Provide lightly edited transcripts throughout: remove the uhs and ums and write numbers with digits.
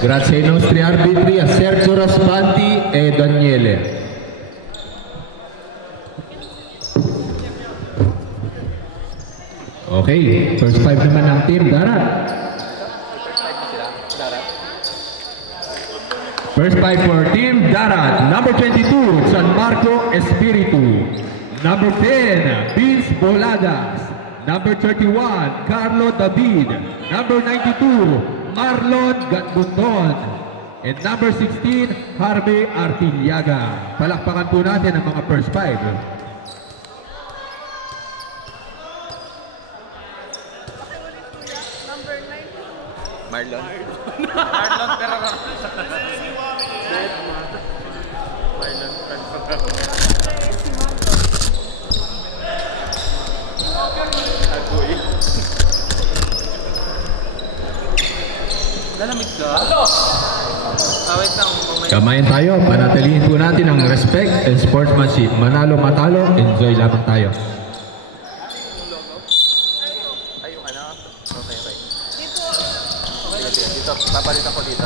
Grazie ai nostri arbitri, a Sergio Raspanti e Daniele. Okay, first 5 naman ng Team Darat. First 5 for Team Darat. Number 22, San Marco Espiritu. Number 10, Vince Boladas. Number 31, Carlo David. Number 92, Marlon Gatbunton. And number 16, Harvey Artillaga. Palakpakan po natin ang mga first 5. Marlon. Marlon Perra. Marlon Lalamig ka? Wait lang. Kamayan tayo, panatilihin po natin ang respect and sportsmanship. Manalo matalo, enjoy lamang tayo. Papalit ako dito.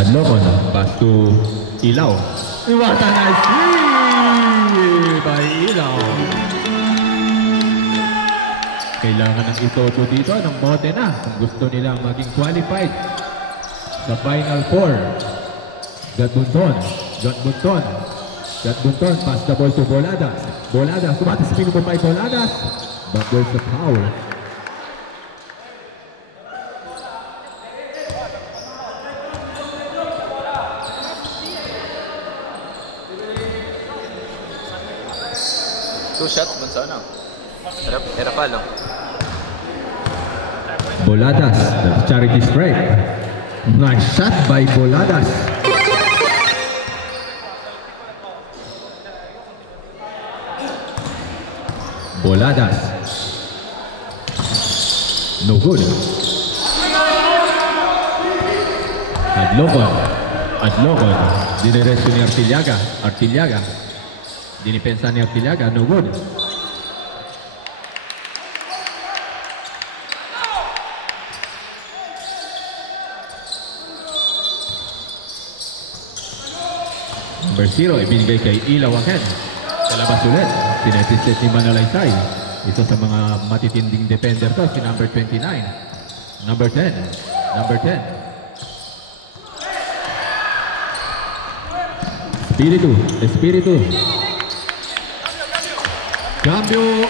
Adlocon, pass to Ilaw. What a nice three by Ilaw. Kailangan ng itoto dito ng bote na kung gusto nilang maging qualified sa Final Four. Gatbunton, pass the ball to Boladas. Kumatis pinupo pa Boladas, but there's the foul. Two shots, Gonzalo. Era palo. Boladas, the charity strike. Nice shot by Boladas. No good. Adlocon. Dinereso ni Artillaga. Dinipensa ni Artillaga, no good. Number 0, ibinigay kay Ilaw again. Kalabas ulit, sinetiset ni Manalaysay. Isa sa mga matitinding defender to, si number 29. Number 10. Espiritu. Cambio.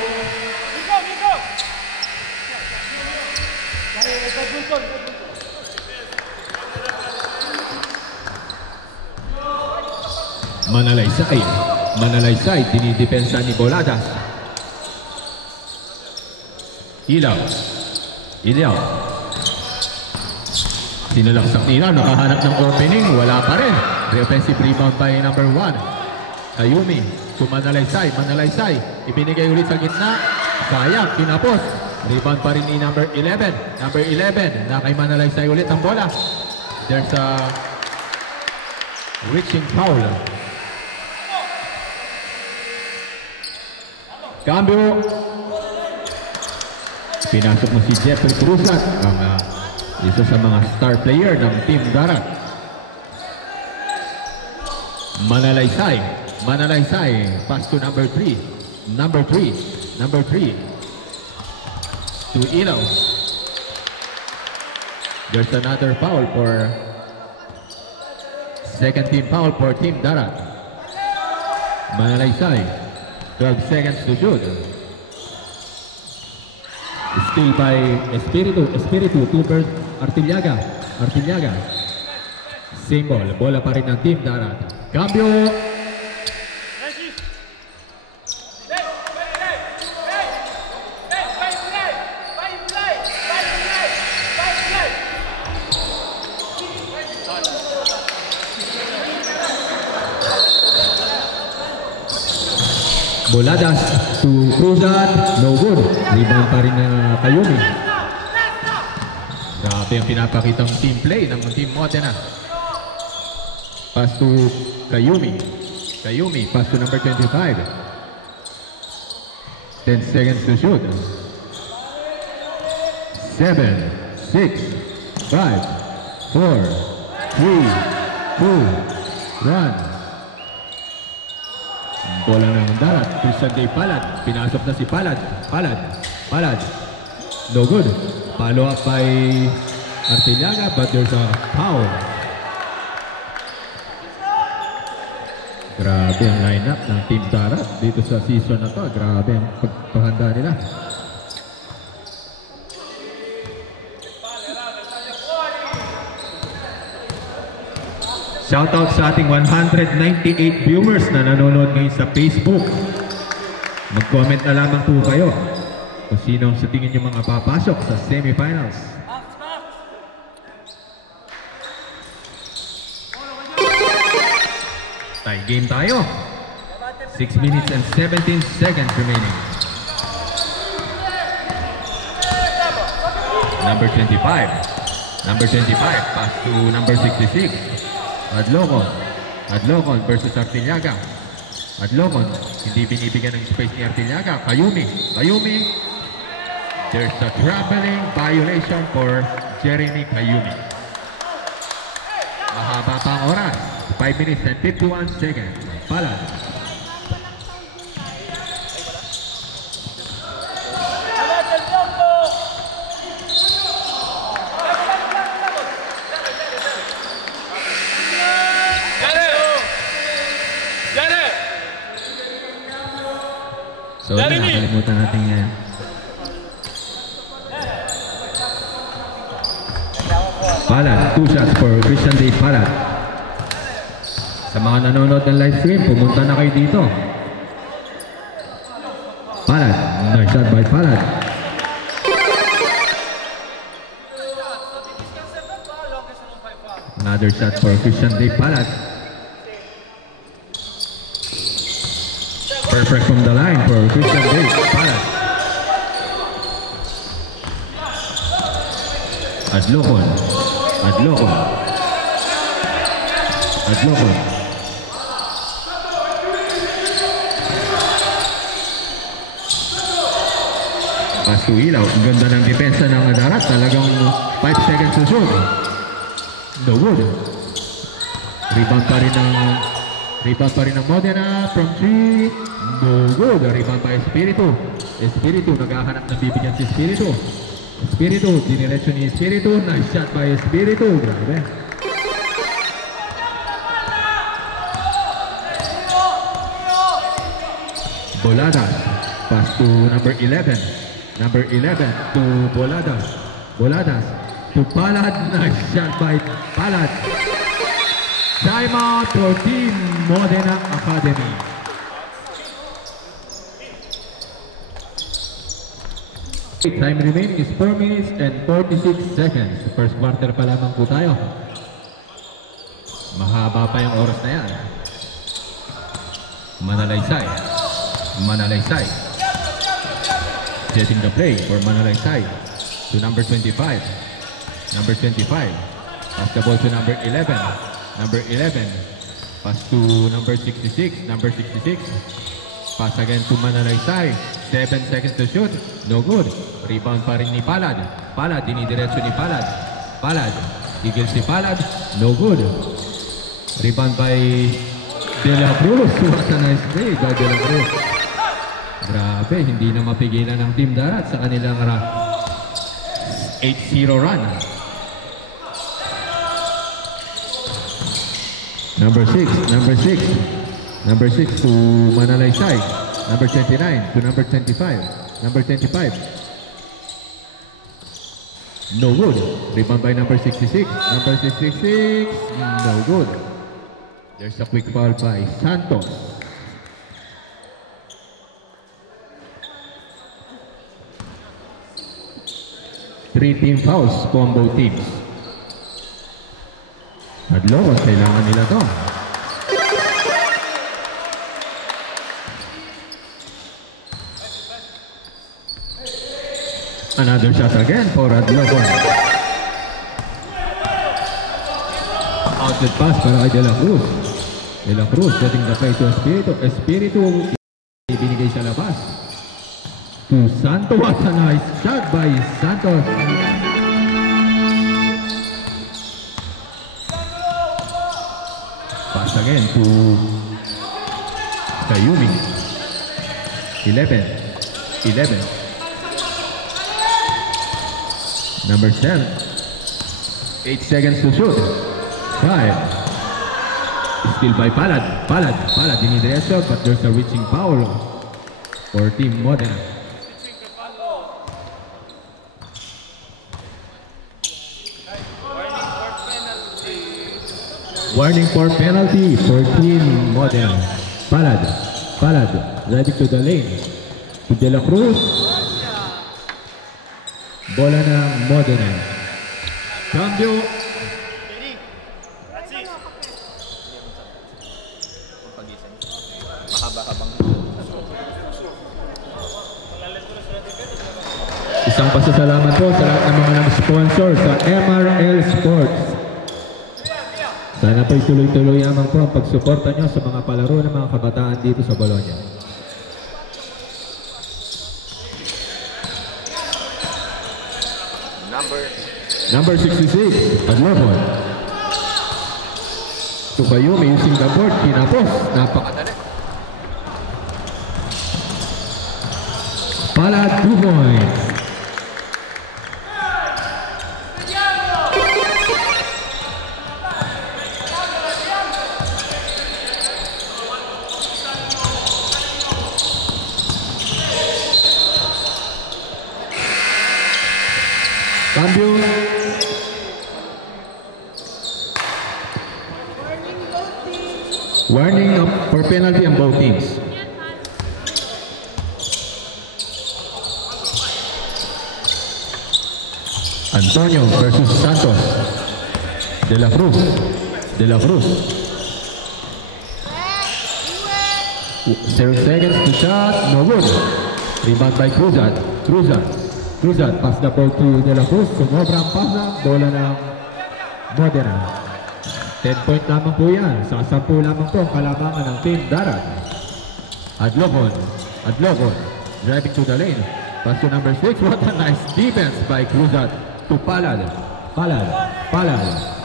Manalaysay, dinidepensa ni Boladas. Ilaw. Sinalaksak nila, nakahanap ng opening, wala pa rin. Defensive rebound by number 1. Ayumi, to Manalaysay, ibinigay ulit sa gitna. Sayang, pinapos. Rebound pa rin ni number 11. Na kay Manalaysay ulit ang bola. There's a reaching foul. Cambio. Pinasok mo si Jeffrey Cruzat, ang isa sa mga star player ng Team Darat. Manalaysay, pass to number 3. Number 3. Number 3. To Ilaw. There's another foul for second team foul for Team Darat. Manalaysay. 12 seconds to shoot. Steal by Espiritu. Espiritu to Artillaga. Artillaga. Same ball. Bola pa rin ng Team Darat. Cambio. Boladas to Cruzat, no good. Rebound pa rin na Kayumi. Grabe ang pinapakitang team play ng Team Modena. Pass to Kayumi. Kayumi, pass to number 25. 10 seconds to shoot. 7, 6, 5, 4, 3, 2, 1. Bola ng Darat, Christian Day Palad, pinasok na si Palad, Palad, no good. Follow up by Artillaga, but there's a foul. Grabe ang lineup ng Team Darat dito sa season na to, grabe ang pagpahanda nila. Shoutout sa ating 198 viewers na nanonood ngayon sa Facebook. Mag-comment na lamang po kayo kung sino ang sa tingin nyo mga papasok sa semifinals. Tie game tayo. 6 minutes and 17 seconds remaining. Number 25. Number 25, pass to number 66. Adlocon versus Artillaga. Adlocon, hindi binibigyan ng space ni Artillaga. Kayumi. There's a traveling violation for Jeremy Kayumi. Mahaba pa ang oras. 5 minutes and 51 seconds. Palad. So, nakakalimutan natin yan. Palad, 2 shots for Christian Day Palad. Sa mga nanonood ng live stream, pumunta na kayo dito. Palad, nice shot by Palad. Another shot for Christian Day Palad. Perfect from the line for Christian Day Palad. Adlocon. Pass to Ilaw. Ang ganda ng depensa ng Darat. Talagang 5 seconds to shoot. No good. Rebound pa rin ng Modena from 3. No good. Rebound pa Espiritu. Naghahanap ng bibigyan si Espiritu. Diniretso ni Espiritu. Nice shot by Espiritu. Grabe. Boladas. Pass to number 11. To Boladas. To Palad. Nice shot by Palad. Timeout for Team Modena Academy. Time remaining is 4 minutes and 46 seconds. First quarter pa lamang po tayo. Mahaba pa yung oras na yan. Manalaysay. Setting the play for Manalaysay. To number 25. Pass the ball to number 11. Pass to number 66. Pass again to Manalaysay. 7 seconds to shoot. No good. Rebound pa rin ni Palad. Dinidiretso ni Palad. Eagles si Palad. No good. Rebound by De La Cruz. What a nice play by De La Cruz. Grabe, hindi na mapigilan ng Team Darat sa kanilang 8-0 run. Number 6 to Manalaysay. Number 29 to number 25. Number 25. No good. Rebound by number 66. Number 66. No good. There's a quick foul by Santos. Three team fouls from both teams. Adlocon, kailangan nila to. Another shot again for Adlocon. Outlet pass para kay De La Cruz. De La Cruz setting the play to Espiritu. Espiritu ibinigay sa labas. To Santos. What a nice shot by Santos. Pass again to Kayumi. 11. Number 10. 8 seconds to shoot. 5. Still by Palad. Palad dinidiretso, but there's a reaching foul for Team Modena. Warning for penalty for Team Modena. Palad ready to the lane. To De La Cruz. Bola ng Modena. Cambio. Mahaba-habang. Isang pasasalamat po sa lahat ng mga nag-sponsor sa MRL Sports. Sana po'y tuloy-tuloy naman po ang pagsuporta nyo sa mga palaro ng mga kabataan dito sa Bologna. Number 66, Adlocon. Tukayumi using the board, kinapos. Napakadali. Palad 2 points. Cambio. Warning for penalty on both teams. Antonio versus Santos. De La Cruz. 0 seconds to shot. No good. Rebound by Cruzat. Pass the ball to De La Cruz. Sumobrang pasa. Bola ng Modena. 10 point lamang po yan. Sa 10 lamang po ang kalamangan ng Team Darat. Adlocon. Driving to the lane. Pass to number 6. What a nice defense by Cruzat to Palad.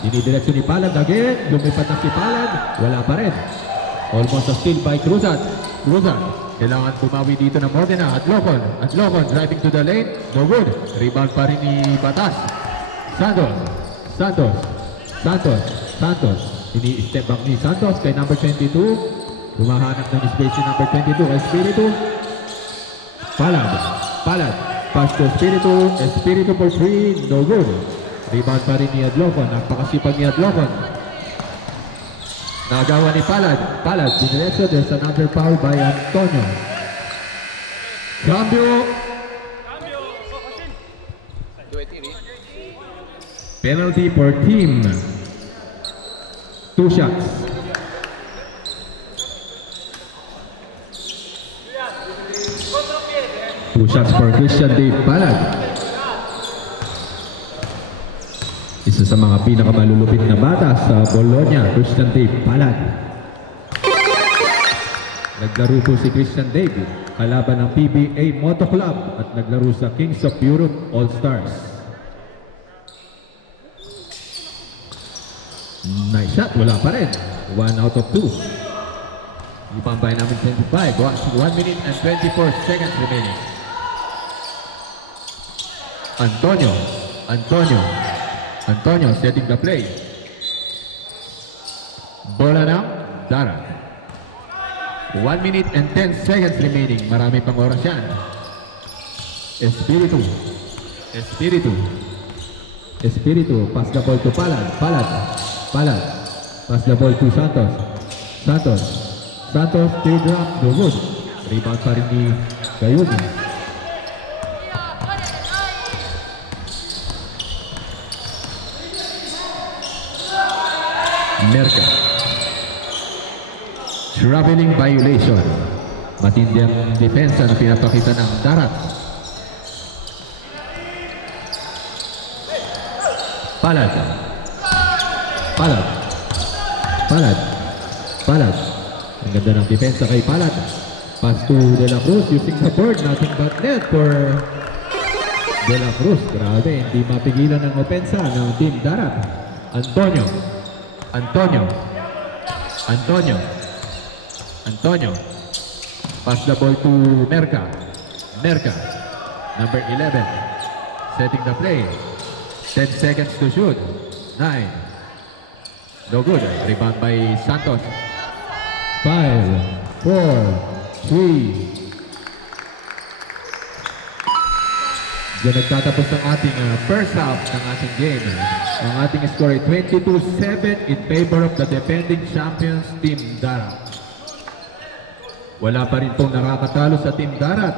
Dinidiretso ni Palad again. Lumipat na si Palad. Wala pa rin. Almost a steal by Cruzat. Kailangan tumawi dito ng Modena. Adlocon driving to the lane. No good. Rebound pa rin ni Batas. Santos. Ini-step back ni Santos kay number 22. Humahanap ng space si number 22. Espiritu. Palad. Pass to Espiritu for 3. No good. Rebound pa rin ni Adlocon. Napakasipag ni Adlocon. Nagawa ni Palad. Dinereso. There's another foul by Antonio. Cambio. Penalty for team. 2 shots. Two shots for Christian Dave Palad. Isa sa mga pinakamalulupit na bata sa Bologna, Christian Dave Palad. Naglaro po si Christian Dave kalaban ng PBA Moto Club at naglaro sa Kings of Europe All-Stars. Nice shot, wala pa rin. 1 out of 2. Rebound by number 25. 1 minute and 24 seconds remaining. Antonio setting the play. Bola ng Darat. 1 minute and 10 seconds remaining. Marami pang oras yan. Espiritu. Pass the ball to Palad. Pass the ball to Santos. Tear drop. No good. Rebound pa rin ni Gayuni. Merka. Traveling violation. Matindi ang depensa na pinapakita ng Darat. Palad. Ang ganda ng depensa kay Palad. Pass to De La Cruz using the board. Nothing but net for De La Cruz. Grabe, hindi mapigilan ng opensa ng Team Darat. Antonio. Pass the ball to Merka. Number 11. Setting the play. 10 seconds to shoot. 9. No good. Rebound by Santos. 5, 4, 3. Diyan nagtatapos ang ating first half ng ating game. Ang ating score ay 22-7 in favor of the defending champions Team Darat. Wala pa rin pong nakakatalo sa Team Darat.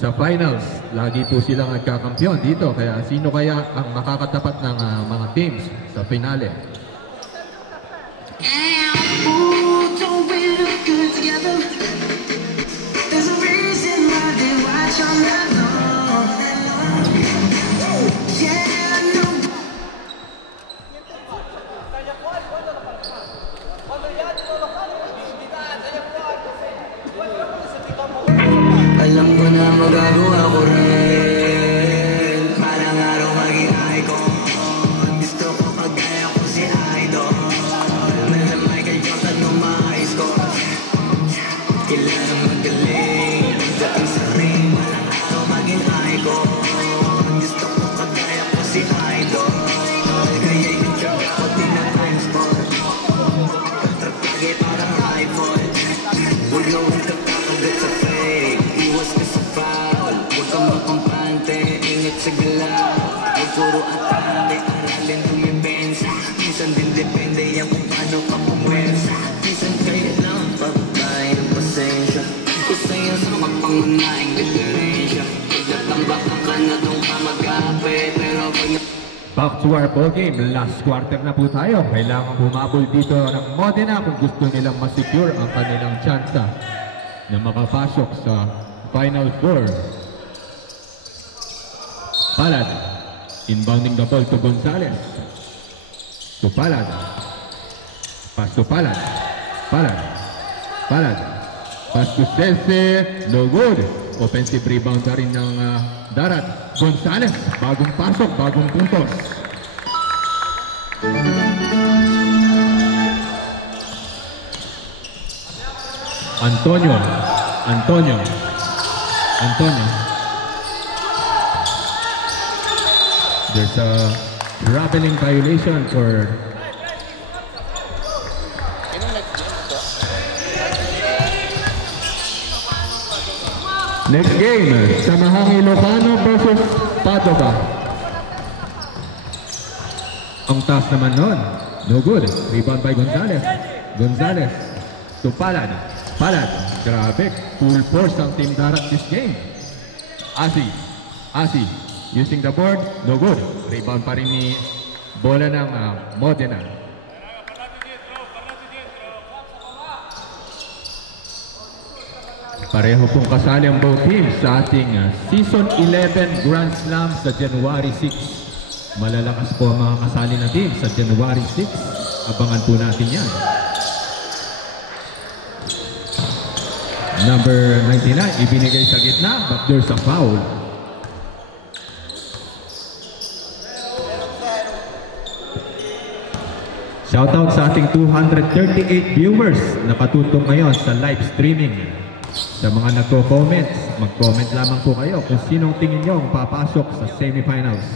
Sa finals, lagi po silang nagkakampiyon dito. Kaya sino kaya ang makakatapat ng mga teams sa finale? Alam ko na magagawa ko rin. Parang araw maging icon. Gusto ko kagaya ko si Idol. Nala Michael Jordan ng mga score. Kailangan magaling. Dating sa ring. Parang araw maging icon. Gusto ko kagaya ko si Idol. Kaya yung joke ko din ang time score. Pagtrapagay parang iPhone. Bulong ka kakagat sa fake. Iwas ka sa foul. Huwag kang makampante. Ingat sa galaw. Huwag puro atake. Aralin dumipensa. Minsan din depende yan kung paano ka pumwensa. Minsan kailangan pagpapay ng pasensya. Isa yan sa mapangunaing diferensya. Pagdatambak ka na doon ka mag-apit. Pero pag Back to our ball game. Last quarter na po tayo. Kailangan bumabol dito ng Modena kung gusto nilang masecure ang kanilang tsansa na makapasok sa Final Four. Palad. Inbounding the ball to Gonzalez. To Palad. Pass to Palad. Pass to Celse. No good. Offensive rebound na rin ng Darat. Gonzalez, bagong pasok, bagong puntos. Antonio. There's a traveling violation for next game, Samahang Ilocano versus Padova. Ang taas naman nun. No good. Rebound by Gonzalez. To Palad. Grabe. Full force ang Team Darat this game. Asi. Using the board. No good. Rebound pa rin ni bola ng Modena. Pareho pong kasali ang both teams sa ating Season 11 Grand Slam sa January 6. Malalakas po ang mga kasali na team sa January 6. Abangan po natin yan. Number 99, ibinigay sa gitna, but there's a foul. Shoutout sa ating 238 viewers na patutong ngayon sa live streaming. Sa mga nagko-comments, mag-comment lamang po kayo kung sinong tingin nyo ang papasok sa semifinals.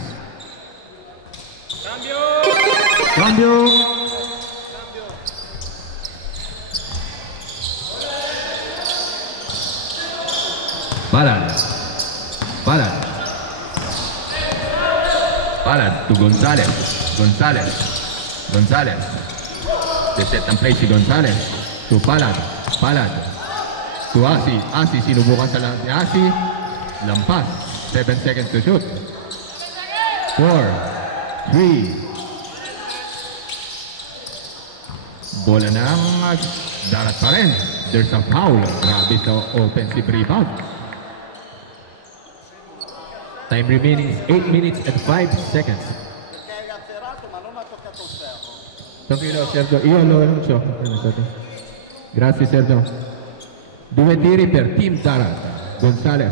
Cambio! Palad. Palad. Palad to Gonzalez. Gonzalez. Gonzalez. Reset ang play si Gonzalez. To Palad. Palad. To Asi. Asi sinubukan sa lang si Asi. Lampas. 7 seconds to shoot. 4, 3. Bola ng darat pa rin. There's a foul. Grabe sa offensive rebound. Time remaining is 8 minutes and 5 seconds. Tranquilo, Sergio. Io lo anuncio. Grazie, Sergio. 2 tiri per Team Darat. Gonzalez.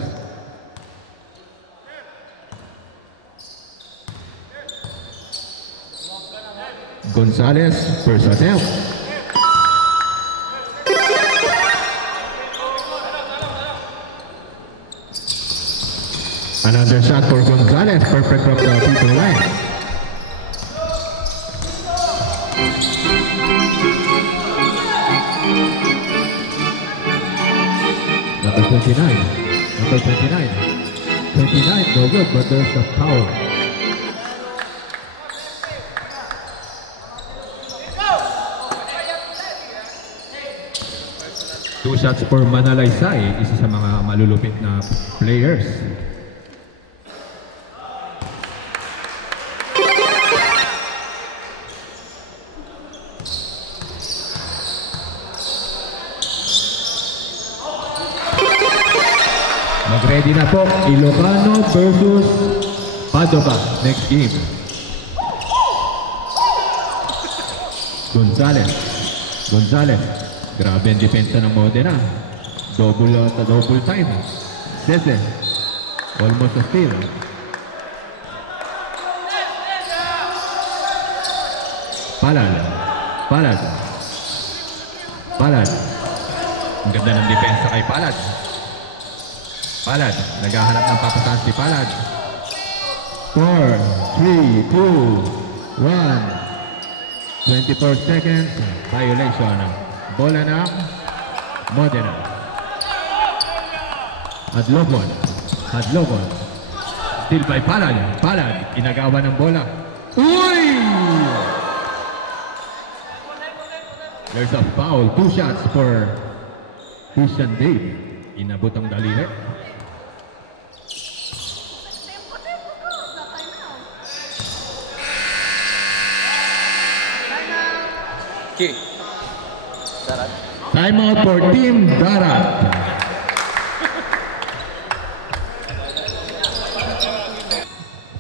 Gonzalez, first attempt. Another shot for Gonzalez, perfect from the free-throw line. Number 29, number 29. 29, no good, but there's a foul. Two shots for Manalaysay, isa sa mga malulupit na players. Mag-ready na po, Ilocano versus Padova, next game. Gonzalez. Gonzalez. Grabe ang depensa ng Modena. Double time. Sese. Almost a steal. Palad. Palad. Palad. Ang ganda ng depensa kay Palad. Palad. Naghahanap ng papasahan si Palad. 4, 3, 2, 1. 24 seconds. Violation. Bola ng Modena. Hadlogon. Hadlogon. Still by Palad. Palad. Inagawa ng bola. Uy! There's a foul. 2 shots for Christian Dave. Inabot ang daliri. Okay. Darat. Timeout for Team Darat.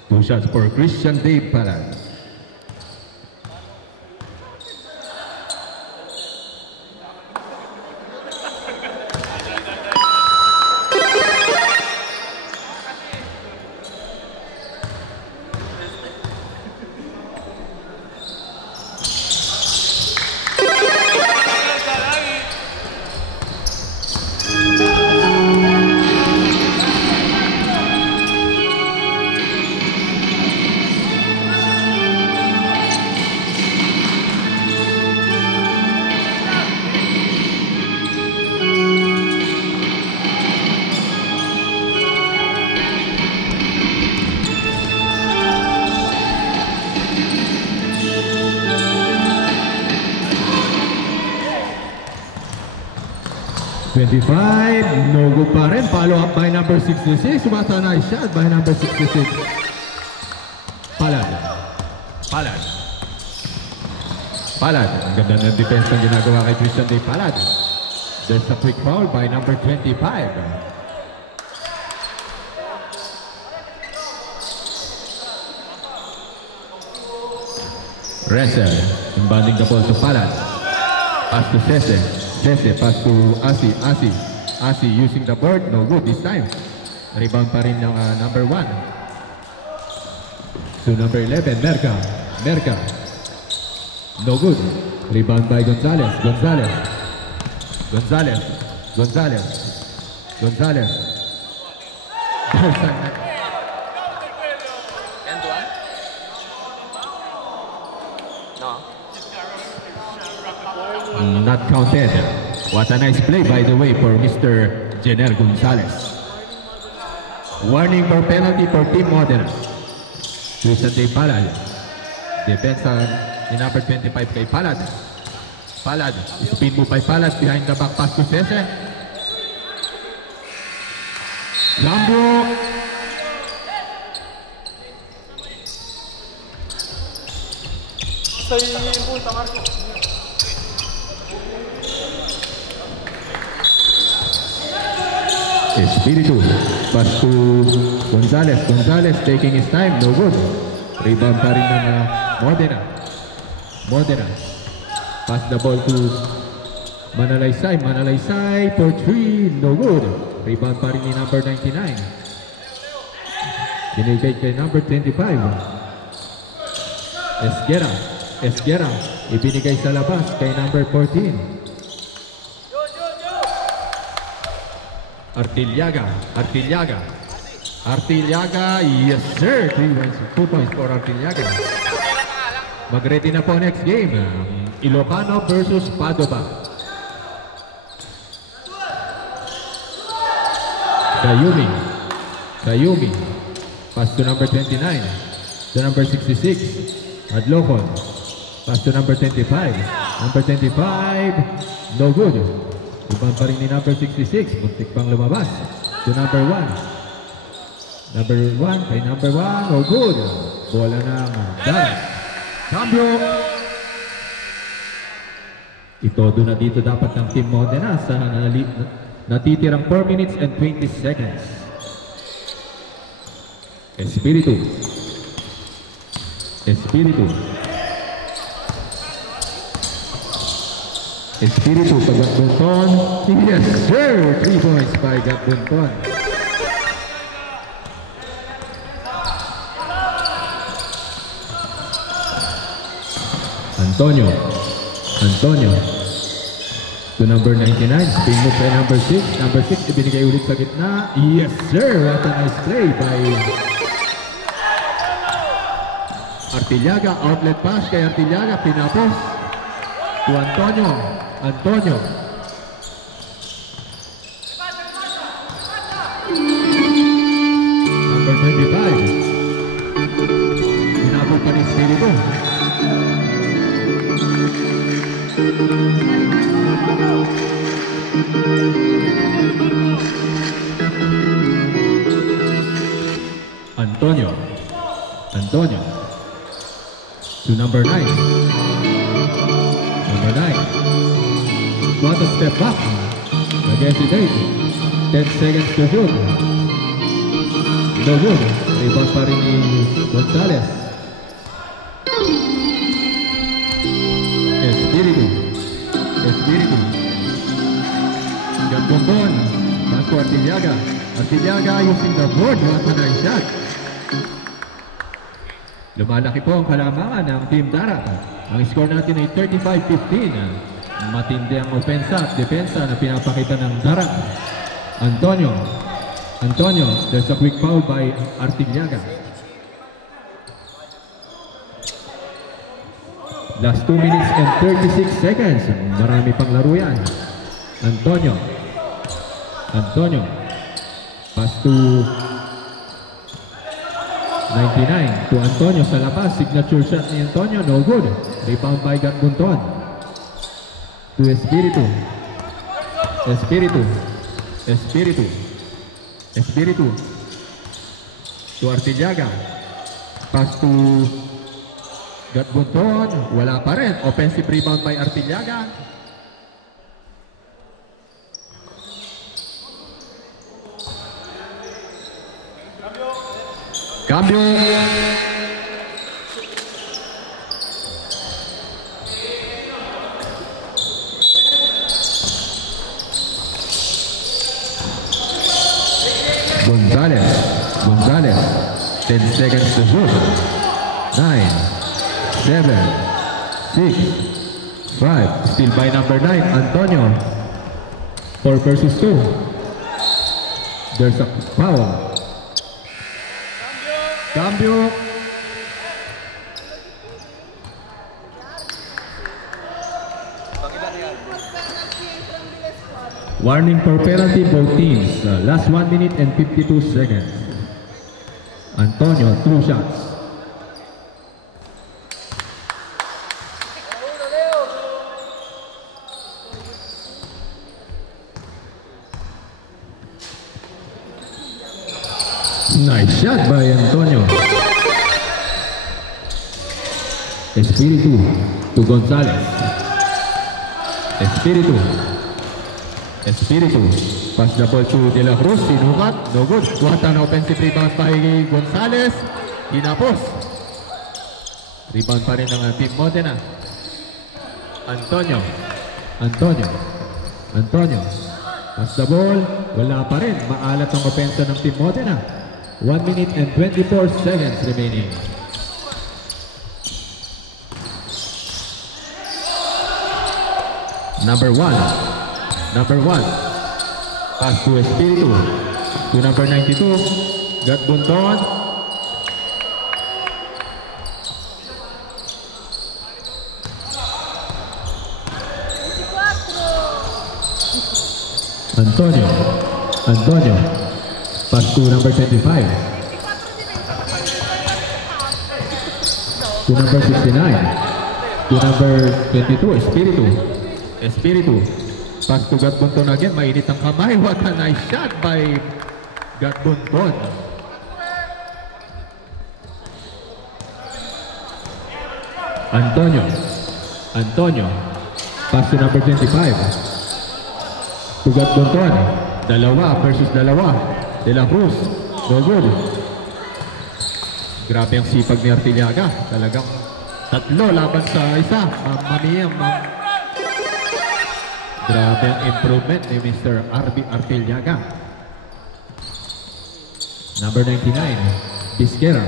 Two shots for Christian Dave Palad. No good pa rin. Follow up by number 66. What a nice shot by number 66. Palad. Palad. Palad. Ang ganda ng defense ang ginagawa kay Christian Dave Palad. There's a quick foul by number 25. Ressel. Inbounding the ball to Palad. Pass to Sese. Sese. Pass to Asi. Asi. Asi using the board, no good this time. Rebound pa rin ng number 1. So number 11, Merca. Merca. No good. Rebound by Gonzalez. Gonzalez. Gonzalez. Gonzalez. Gonzalez. There's a End one? No. not counted. What a nice play, by the way, for Mr. Jenner Gonzalez. Warning for penalty for Team Modena. Trisante Palad. Depensa ni number 25 kay Palad. Palad. Spin move by Palad. Behind the back pass to Cese. Lambro. Espiritu. Pass to Gonzalez. Gonzalez taking his time. No good. Rebound pa rin ng Modena. Modena. Pass the ball to Manalaysay. Manalaysay for 3. No good. Rebound pa rin ni number 99. Binibig kay number 25. Esguera. Esguera. Ibinigay sa labas kay number 14. Artillaga. Artillaga. Artillaga. Yes sir. 2 points for Artillaga. Mag-ready na po next game. Ilocano versus Padova. Sayumi. Sayumi. Pass to number 29. To number 66. Adlocon. Pass to number 25. Number 25. No good. Ibang pa rin ni number 66. Muntik pang lumabas. To number 1. Number 1 kay number 1. No good. Bola ng Darat. Cambio. Itodo na dito dapat ng Team Modena sa natitirang 4 minutes and 20 seconds. Espiritu. Espiritu. Espiritu pa Gatbunton. Yes sir! 3 points by Gatbunton. Antonio. Antonio. To number 99. Spin move by number 6. Number 6 ibinigay ulit sa gitna. Yes sir! What a nice play by Artillaga. Outlet pass kay Artillaga. Pinapos to Antonio. Antonio. Number 25. Pinapos pa rin Espiritu. Antonio. Antonio. To number 9. Number 9. Want to step back. Nag-hesitate. 10 seconds to shoot. No good. Rebound pa rin ni Gonzalez. Espiritu. Espiritu. Gatbunton. Pass to Artillaga. Artillaga using the board. What a nice shot. Lumalaki po ang kalamangan ng Team Darat. Ang score natin ay 35-15. Matindi ang opensa at depensa na pinapakita ng Darat. Antonio. Antonio. There's a quick foul by Artillaga. Last 2 minutes and 36 seconds. Marami pang laro yan. Antonio. Antonio. Pass to 99 to Antonio sa labas. Signature shot ni Antonio. No good. Rebound by Gatbunton. To Espiritu. Espiritu. Espiritu. Espiritu. To Artillaga. Pass to Gatbunton. Wala pa rin. Offensive rebound by Artillaga. Cambio. Gonzalez. Gonzalez. 10 seconds to shoot. 9, 7, 6, 5. Still by number 9, Antonio. 4 versus 2. There's a foul. Cambio. Warning for penalty both teams. Last 1 minute and 52 seconds. Antonio, 2 shots. Nice shot by Antonio. Espiritu to Gonzalez. Espiritu. Pass the ball to De La Cruz. Sinukat. No good. What an offensive rebound by Gonzalez. Hinapos. Rebound pa rin ng Team Modena. Antonio. Pass the ball. Wala pa rin. Maalat ang opensa ng Team Modena. 1 minute and 24 seconds remaining. Number 1. Pass to Espiritu. To number 92. Gat Bunton. Antonio. Pass to number 25. To number 69. To number 22. Espiritu. Pass to Gat Bunton again. Mainit ang kamay. What a nice shot by Gat Bunton. Antonio. Pass to number 25. To Gat Bunton. Dalawa versus dalawa. De La Cruz. No good. Grabe ang sipag ni Artellaga. Talagang tatlo laban sa isa. Mamiyam. Grabe ang improvement ni Mr. RB Artellaga. Number 99, Bisquera.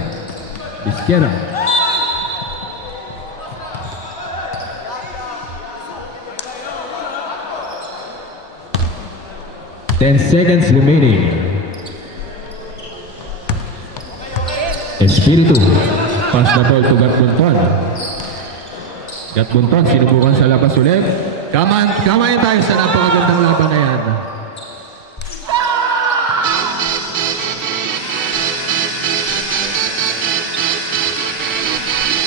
10 seconds remaining. Espiritu. Pass the ball to Gat Bunton. Sinubukan sa labas ulit. Kamayan tayo sa napakagandang